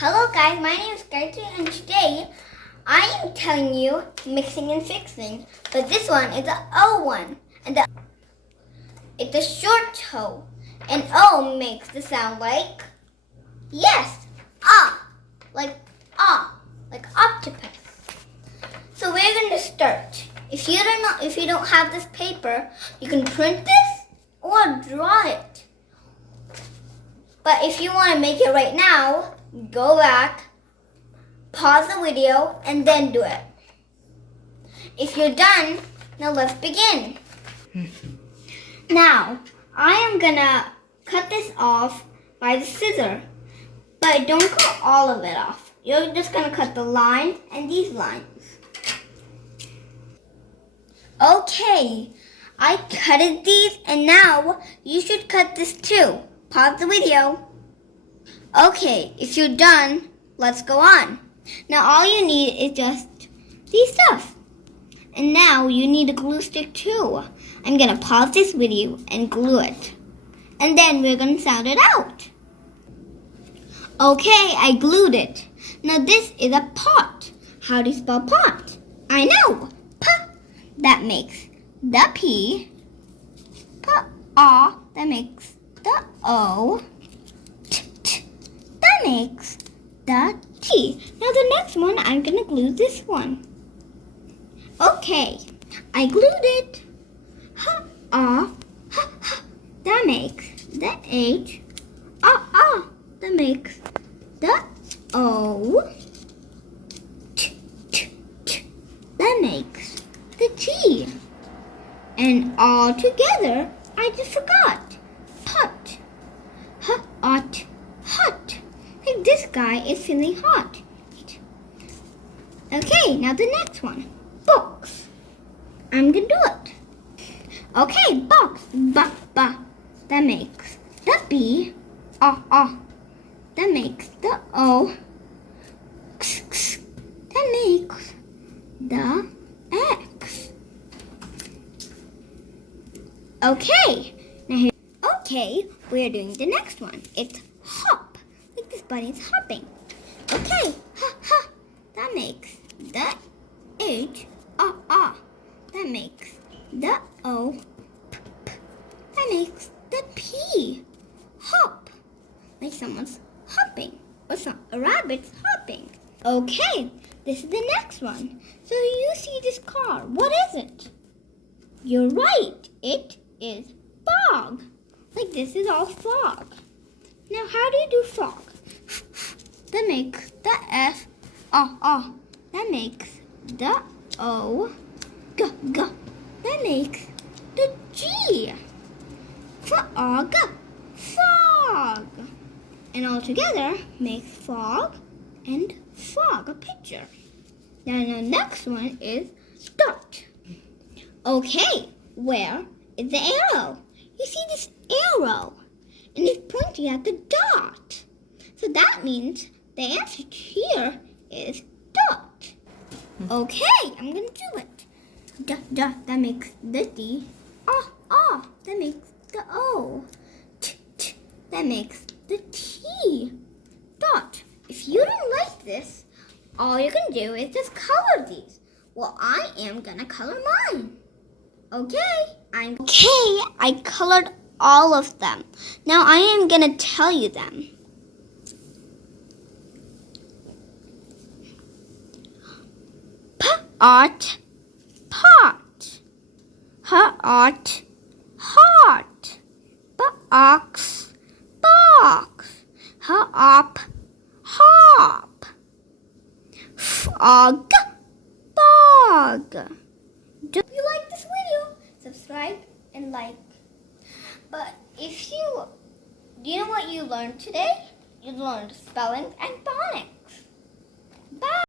Hello guys, my name is Gayatri and today I am telling you mixing and fixing. But this one is the O one and it's a short toe. And O makes the sound like yes, like octopus. So we're going to start. If you don't have this paper, you can print this or draw it. But if you want to make it right now, go back, pause the video, and then do it. If you're done, now let's begin. Now, I am gonna cut this off by the scissor, but don't cut all of it off. You're just gonna cut the line and these lines. Okay, I cutted these and now you should cut this too. Pause the video. Okay, if you're done, let's go on. Now all you need is just these stuff. And now you need a glue stick too. I'm going to pause this video and glue it. And then we're going to sound it out. Okay, I glued it. Now this is a pot. How do you spell pot? I know. P. That makes the P. P-A. That makes the O. That makes the T. Now the next one, I'm going to glue this one. Okay, I glued it. Ha. That makes the H. That makes the O. That makes the T. And all together, I just forgot. Pot. Hot. Like this guy is feeling hot. Okay, now the next one. Box. I'm gonna do it. Okay, box. Ba. That makes the B. That makes the O. That makes the X. Okay. Now here. Okay, we're doing the next one. It's hop. Like this bunny's hopping. Okay. Ha. That makes the H. That makes the O. That makes the P. Hop. Like someone's hopping. Or a rabbit's hopping. Okay, this is the next one. So you see this car. What is it? You're right. It is fog. Like this is all fog. Now how do you do fog? That makes the F. That makes the O. G. That makes the G. Fog. Fog. And all together makes fog and fog, a picture. Now the next one is dot. Okay, where is the arrow? You see this arrow, and it's pointing at the dot. So that means the answer here is dot. Okay, I'm going to do it. Dot, that makes the D. That makes the O. That makes the T. Dot. If you don't like this, all you can do is just color these. Well, I am going to color mine. Okay, I colored all of them. Now I am going to tell you them. Pot. Hot. Box. Hop. Fog. Do you like this video? Subscribe and like. But do you know what you learned today? You learned spelling and phonics. Bye.